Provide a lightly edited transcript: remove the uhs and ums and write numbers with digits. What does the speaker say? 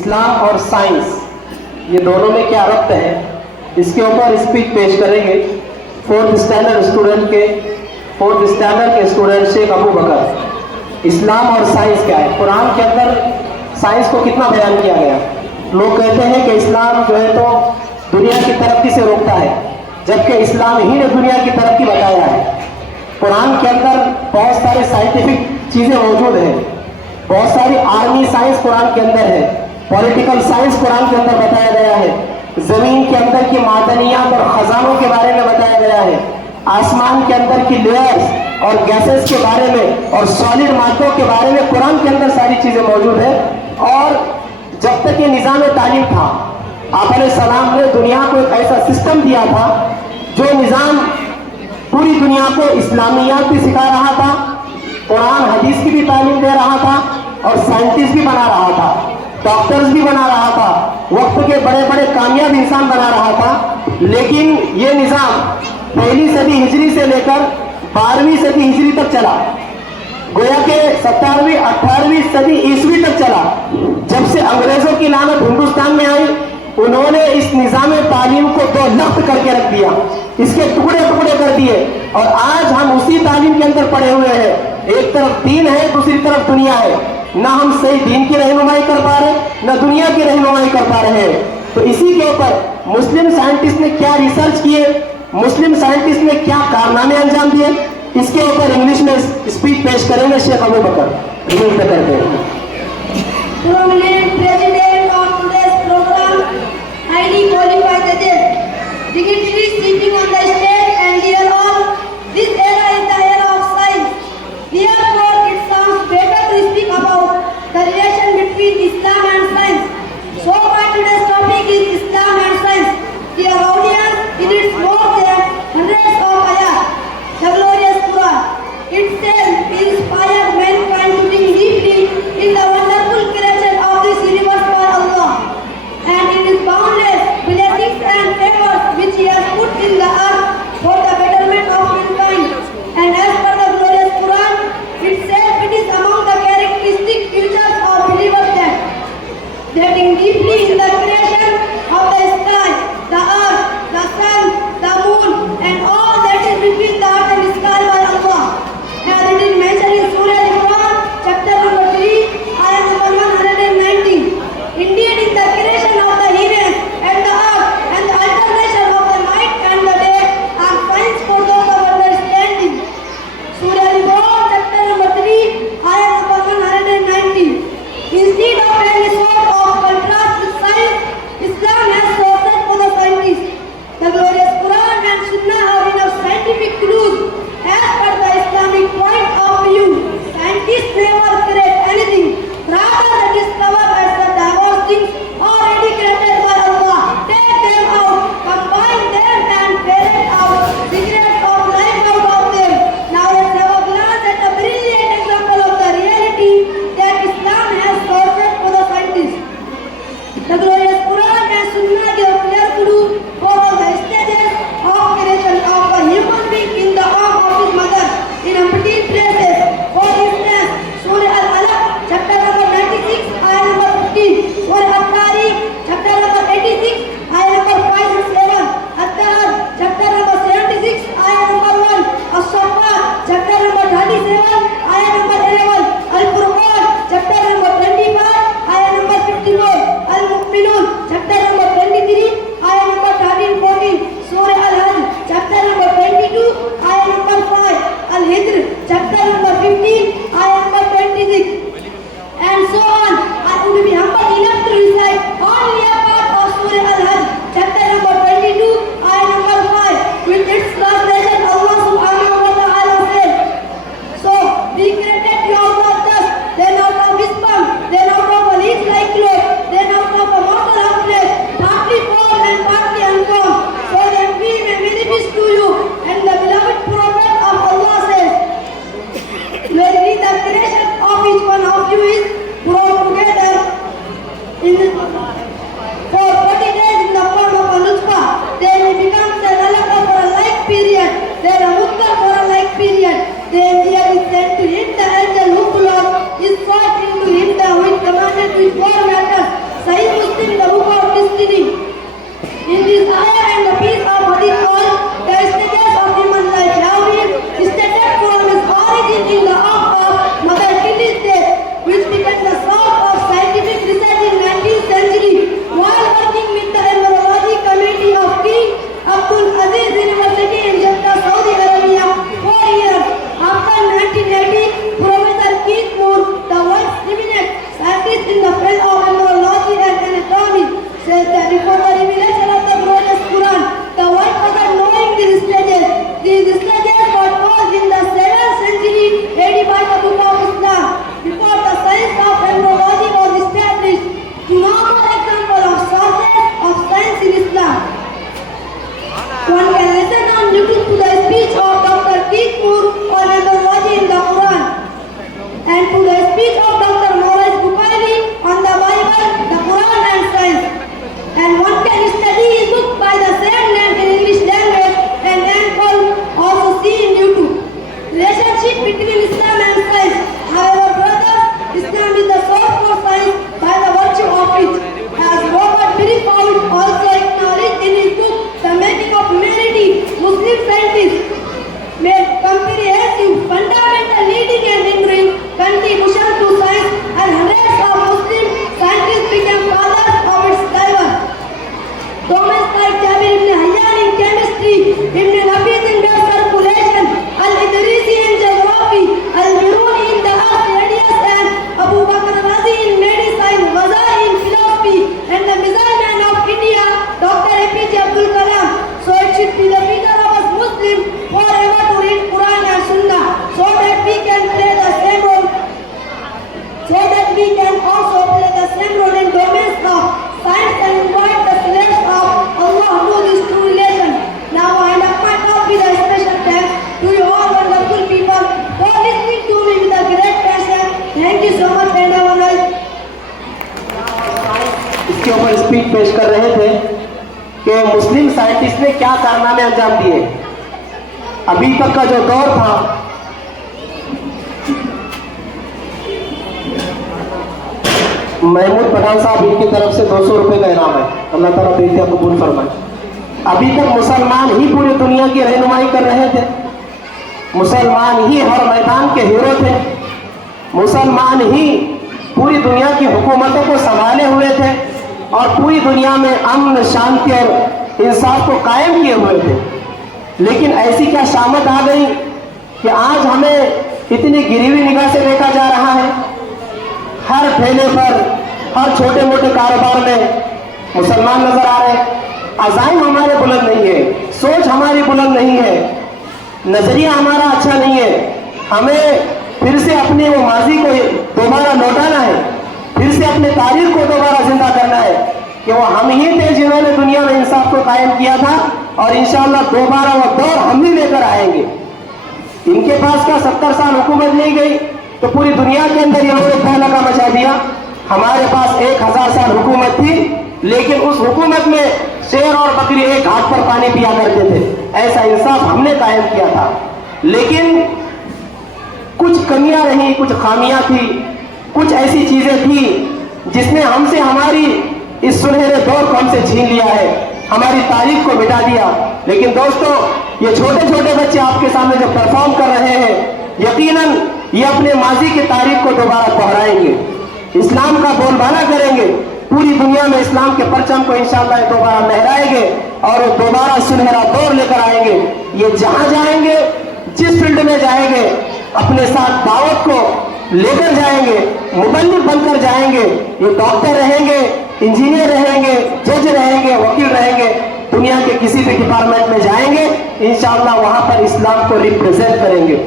اسلام اور سائنس یہ دونوں میں کیا ربط ہے، اس کے اوپر اسپیچ پیش کریں گے فورتھ اسٹینڈرڈ کے اسٹوڈنٹ شیخ ابو بکر۔ اسلام اور سائنس کیا ہے؟ قرآن کے اندر سائنس کو کتنا بیان کیا گیا؟ لوگ کہتے ہیں کہ اسلام جو ہے تو دنیا کی ترقی سے روکتا ہے، جبکہ اسلام ہی نے دنیا کی ترقی بتایا ہے۔ قرآن کے اندر بہت سارے سائنٹیفک چیزیں موجود ہیں، بہت ساری آرمی سائنس قرآن کے اندر ہے، پولیٹیکل سائنس قرآن کے اندر بتایا گیا ہے، زمین کے اندر کی معدنیات اور خزانوں کے بارے میں بتایا گیا ہے، آسمان کے اندر کی لیئرز اور گیسز کے بارے میں اور سالڈ مادوں کے بارے میں قرآن کے اندر ساری چیزیں موجود ہیں۔ اور جب تک یہ نظام تعلیم تھا، آپ علیہ السلام نے دنیا کو ایک ایسا سسٹم دیا تھا جو نظام پوری دنیا کو اسلامیات بھی سکھا رہا تھا، قرآن حدیث کی بھی تعلیم دے رہا تھا، اور سائنٹسٹ بھی بنا رہا تھا، ڈاکٹرز بھی بنا رہا تھا، وقت کے بڑے بڑے کامیاب انسان بنا رہا تھا۔ لیکن یہ نظام پہلی صدی ہجری سے لے کر 12ویں صدی ہجری تک چلا، گویا کہ 17ویں 18ویں صدی عیسوی تک چلا۔ جب سے انگریزوں کی لعنت ہندوستان میں آئی، انہوں نے اس نظام تعلیم کو دو لخت کر کے رکھ دیا، اس کے ٹکڑے ٹکڑے کر دیے، اور آج ہم اسی تعلیم کے اندر پڑے ہوئے ہیں۔ ایک طرف دین ہے، دوسری طرف دنیا ہے، نہ ہم صحیح دین کی رہنمائی کر پا رہے، نہ دنیا کی رہنمائی کر پا رہے ہیں۔ تو اسی کے اوپر مسلم سائنٹسٹ نے کیا ریسرچ کیے، مسلم سائنٹسٹ نے کیا کارنامے انجام دیے، اس کے اوپر انگلش میں اسپیچ پیش کریں گے شیخ ابو بکر۔ کرتے ہیں Prominent president of today's program, highly qualified judges, dignitaries sitting on the stage, and dear all, this era is the era of science. Therefore, it sounds better to speak about the relation between Islam and science. So far, today's topic is Islam and science. Dear audience, it is more than hundreds of ayahs. The glorious Quran itself inspired mankind to think deeply in the wonderful creation of this universe by Allah, and in His boundless blessings and favors which He has put in the earth for the betterment of mankind. And as per the glorious Quran itself, it is among the characteristic features of believers that think deeply in the creation of the sky, the earth, the sun, the moon, and all that is between the earth and the sky by Allah. As it is mentioned in Surah Al-Quran, chapter number 3, ayah number 119. Indeed, in the creation of the heavens and the earth and the alternation of the night and the day are signs for those of understanding. Surah Al-Quran, chapter number 3, ayah number 119. Instead of any sort of contrast with science, Islam has sought for the scientists. The glorious Quran and Sunnah have enough scientific clues. As per the Islamic point of view, scientists never create anything, rather they discover as the diverse things already created by Allah, take them out, combine them, and ferret out secrets of life out of them. Now let's have a glance at a brilliant example of the reality that Islam has sought for the scientists. The glorious Quran and Sunnah give clear clue for all the stages of creation of a human being in the womb of his mother in empty places. For instance, Surah Al-Alaq, chapter number 96, ayah number 15. Surah Al-Tariq, chapter number 86, ayah number 5 and 7. Al-Tahar, chapter number 76, ayah number 1. As-Saffat, chapter number 37, ayah number 11. Al-Furqan, chapter number 25, ayah number 54. Al-Mu'minun, chapter number 23, ayah number 13-14. Surah Al-Hajj, chapter number 22, ayah number 5. Al-Hijr, chapter number 15, ayah number 26. And so on. I would be humble enough to recite only a part of Surah Al-Hajj, chapter number 22, ayah number 5. With its translation, Allah subhanahu wa ta'ala says, so we created you out of dust, then out of his sperm, then out of a leaf-like cloth, then out of a mortal of flesh, partly formed and partly unformed, so that we may manifest to you. And the beloved Prophet of Allah says, verily the creation of each one of you is brought together for 40 days in the form of a nutfa. Then he becomes an alaqa for a like period, then a mudda for a like period. Then there is sent to him the angel who brought his soul into him, the which commanded with 4 matters, اس کے اوپر اسپیچ پیش کر رہے تھے کہ مسلم سائنٹسٹ نے کیا کارنامے انجام دیے. ابھی تک کا جو دور تھا محمود پٹھان صاحب ان کی طرف سے 200 روپے کا انعام ہے, اللہ تعالیٰ بیٹیاں قبول فرمائے. ابھی تک مسلمان ہی پوری دنیا کی رہنمائی کر رہے تھے, مسلمان ہی ہر میدان کے ہیرو تھے, مسلمان ہی پوری دنیا کی حکومتوں کو سنبھالے ہوئے تھے اور پوری دنیا میں امن, شانتی اور انصاف کو قائم کیے ہوئے تھے. لیکن ایسی کیا شامت آ گئی کہ آج ہمیں اتنی گری ہوئی نگاہ سے دیکھا جا رہا ہے. ہر ٹھیلے پر, ہر چھوٹے موٹے کاروبار میں مسلمان نظر آ رہے ہیں. عزائم ہمارے بلند نہیں ہے, سوچ ہماری بلند نہیں ہے, نظریہ ہمارا اچھا نہیں ہے. ہمیں پھر سے اپنے وہ ماضی کو دوبارہ لوٹانا ہے, پھر سے اپنے تاریخ کو دوبارہ زندہ کرنا ہے کہ وہ ہم ہی تھے جنہوں نے دنیا میں انصاف کو قائم کیا تھا, اور انشاءاللہ دوبارہ وہ دور ہم ہی لے کر آئیں گے. ان کے پاس کا 70 سال حکومت نہیں گئی تو پوری دنیا کے اندر انہوں نے پہلا کا مچا دیا. ہمارے پاس 1000 سال حکومت تھی, لیکن اس حکومت میں شیر اور بکری ایک ہاتھ پر پانی پیا کرتے تھے. ایسا انصاف ہم نے قائم کیا تھا. لیکن کچھ کمیاں رہیں, کچھ خامیاں تھی, کچھ ایسی چیزیں تھی جس نے ہم سے ہماری اس سنہرے دور کو ہم سے چھین لیا ہے, ہماری تاریخ کو مٹا دیا. لیکن دوستو, یہ چھوٹے چھوٹے بچے آپ کے سامنے جو پرفارم کر رہے ہیں, یقیناً یہ اپنے ماضی کی تاریخ کو دوبارہ دہرائیں گے, اسلام کا بول بالا کریں گے, پوری دنیا میں اسلام کے پرچم کو انشاءاللہ دوبارہ لہرائیں گے اور دوبارہ سنہرا دور لے کر آئیں گے. یہ جہاں جائیں گے, جس فیلڈ میں جائیں گے, اپنے ساتھ دعوت کو لے کر جائیں گے, مبلغ بن کر جائیں گے. یہ ڈاکٹر رہیں گے, انجینئر رہیں گے, جج رہیں گے, وکیل رہیں گے, دنیا کے کسی بھی ڈپارٹمنٹ میں جائیں گے, انشاءاللہ وہاں پر اسلام کو ریپرزینٹ کریں گے.